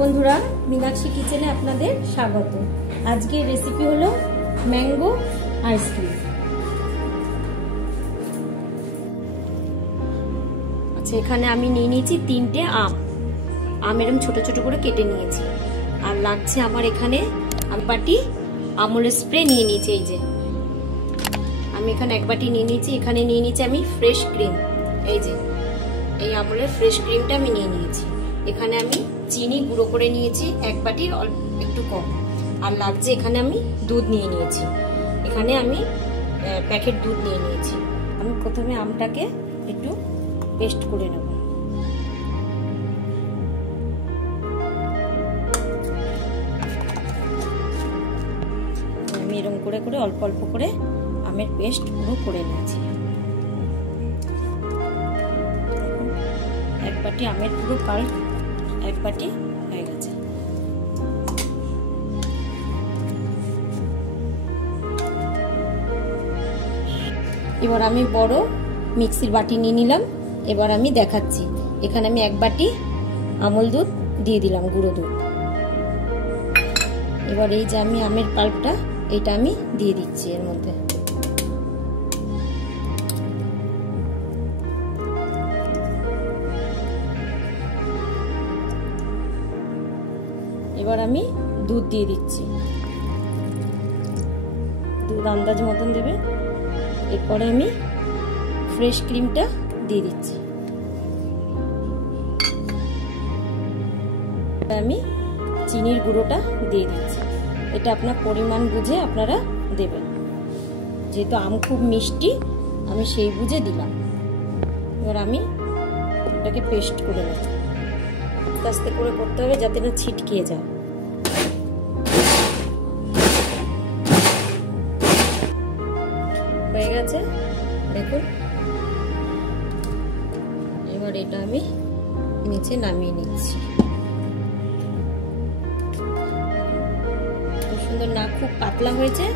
বন্ধুরা, মীনাক্ষী কিচেনে আপনাদের স্বাগত। আজকের রেসিপি হলো ম্যাঙ্গো আইসক্রিম। আচ্ছা, এখানে আমি নিয়ে নিয়েছি 3টে আম এরকম ছোট ছোট করে কেটে নিয়েছি। আর লাগছে আমার এখানে এক বাটি আমুলের স্প্রে নিয়ে নিয়েছি। এই যে আমি এখানে এক বাটি নিয়ে নিয়েছি। এখানে নিয়ে নিয়েছি আমি ফ্রেশ ক্রিম। এই যে এই আমুলের ফ্রেশ ক্রিমটা আমি নিয়ে নিয়েছি। এখানে আমি চিনি গুঁড়ো করে নিয়েছি এক বাটির একটু কম। আর লাগছে এখানে আমি দুধ নিয়ে নিয়েছি। এখানে আমি প্যাকেট দুধ নিয়ে নিয়েছি। আমি প্রথমে আমটাকে একটু পেস্ট করে নেব। আমি এরকম করে করে অল্প অল্প করে আমের পেস্ট পুরো করে নিয়েছি। এক বাটি আমের পুরো পাল্প এক বাটি হয়ে গেছে। এবার আমি বড় মিক্সির বাটি নিয়ে নিলাম। এবার আমি দেখাচ্ছি। এখানে আমি এক বাটি আমল দুধ দিয়ে দিলাম, গুঁড়ো দুধ। এবার এই যে আমি আমের পাল্পটা এটা আমি দিয়ে দিচ্ছি এর মধ্যে। এবার আমি দুধ দিয়ে দিচ্ছি। দুধ আন্দাজ মতন দেবে। এরপরে আমি ফ্রেশ ক্রিমটা দিয়ে দিচ্ছি। আমি চিনির গুঁড়োটা দিয়ে দিচ্ছি। এটা আপনার পরিমাণ বুঝে আপনারা দেবেন। যেহেতু আম খুব মিষ্টি, আমি সেই বুঝে দিলাম। এবার আমি এটাকে পেস্ট করে নেব। আস্তে আস্তে করে করতে হবে যাতে না ছিটকে যায়। হয়ে গেছে, দেখুন। এবার এটা আমি নিচে নামিয়ে নিচ্ছি। খুব সুন্দর, না খুব পাতলা হয়েছে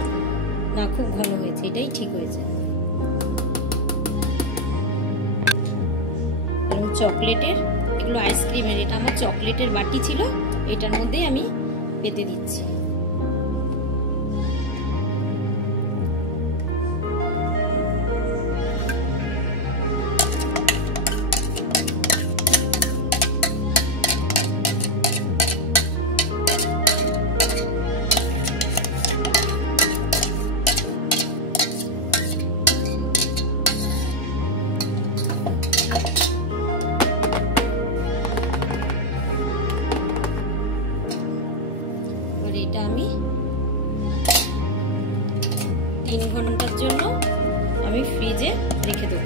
না খুব ঘন হয়েছে, এটাই ঠিক হয়েছে। এবং চকলেটের, এগুলো আইসক্রিমের, এটা আমার চকলেটের বাটি ছিল, এটার মধ্যেই আমি পেতে দিচ্ছি। এটা আমি 3 ঘন্টার জন্য আমি ফ্রিজে রেখে দেব।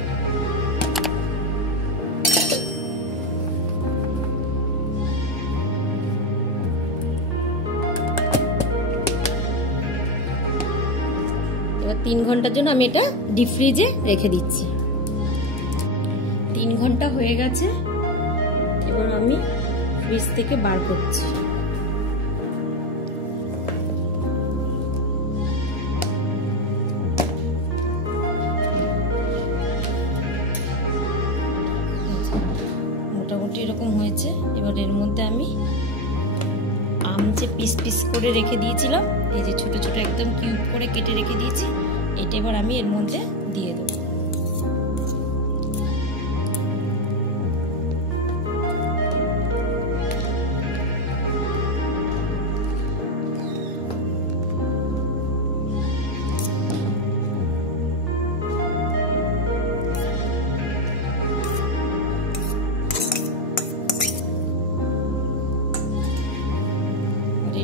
এবার 3 ঘন্টার জন্য আমি এটা ডিপ ফ্রিজে রেখে দিচ্ছি। 3 ঘন্টা হয়ে গেছে। এবার আমি ফ্রিজ থেকে বার করছি। মোটামুটি এরকম হয়েছে। এবার এর মধ্যে আমি আম যে পিস পিস করে রেখে দিয়েছিলাম, এই যে ছোট ছোট একদম কিউব করে কেটে রেখে দিয়েছি, এটা এবার আমি এর মধ্যে দিয়ে দেবো।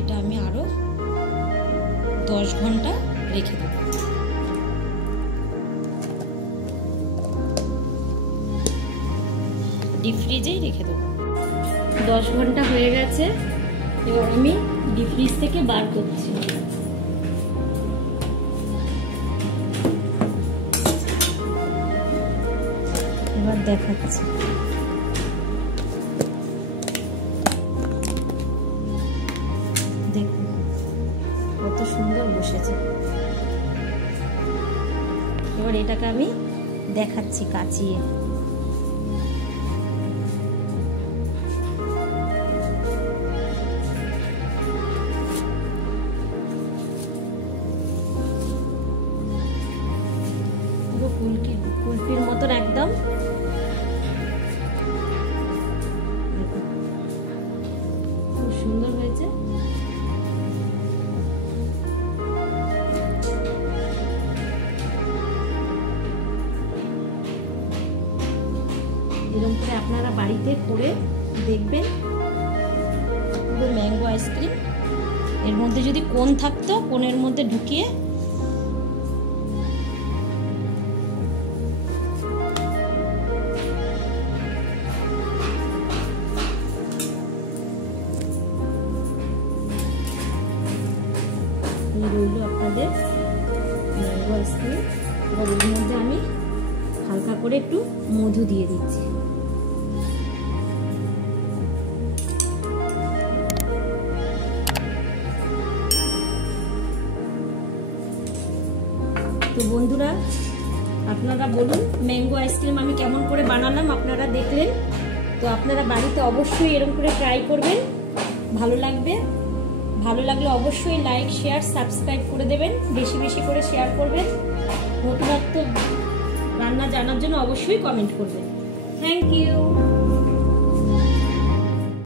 এটা আমি আরো 10 ঘন্টা রেখে দেব। ডিপ ফ্রিজেই রেখে দেব। 10 ঘন্টা হয়ে গেছে। এবার আমি ডিপ ফ্রিজ থেকে বার করছি। এবার দেখাচ্ছি। দেখুন কত সুন্দর বসেছে। এবার এটাকে আমি দেখাচ্ছি কাচিয়ে। কুলফির মতন একদম। খুব সুন্দর হয়েছে। এরকম করে আপনারা বাড়িতে করে দেখবেন। পুরো ম্যাঙ্গো আইসক্রিম। এর মধ্যে যদি কোন থাকতো, কোনের মধ্যে ঢুকিয়ে রইল আপনাদের ম্যাঙ্গো আইসক্রিম। এবার এর মধ্যে আমি হালকা করে একটু মধু দিয়ে দিচ্ছি। তো বন্ধুরা, আপনারা বলুন ম্যাঙ্গো আইসক্রিম আমি কেমন করে বানালাম, আপনারা দেখলেন। তো আপনারা বাড়িতে অবশ্যই এরকম করে ট্রাই করবেন, ভালো লাগবে। ভালো লাগলে অবশ্যই লাইক, শেয়ার, সাবস্ক্রাইব করে দেবেন, বেশি বেশি করে শেয়ার করবেন। নতুনত্ব রান্না জানার জন্য অবশ্যই কমেন্ট করবেন। Thank you.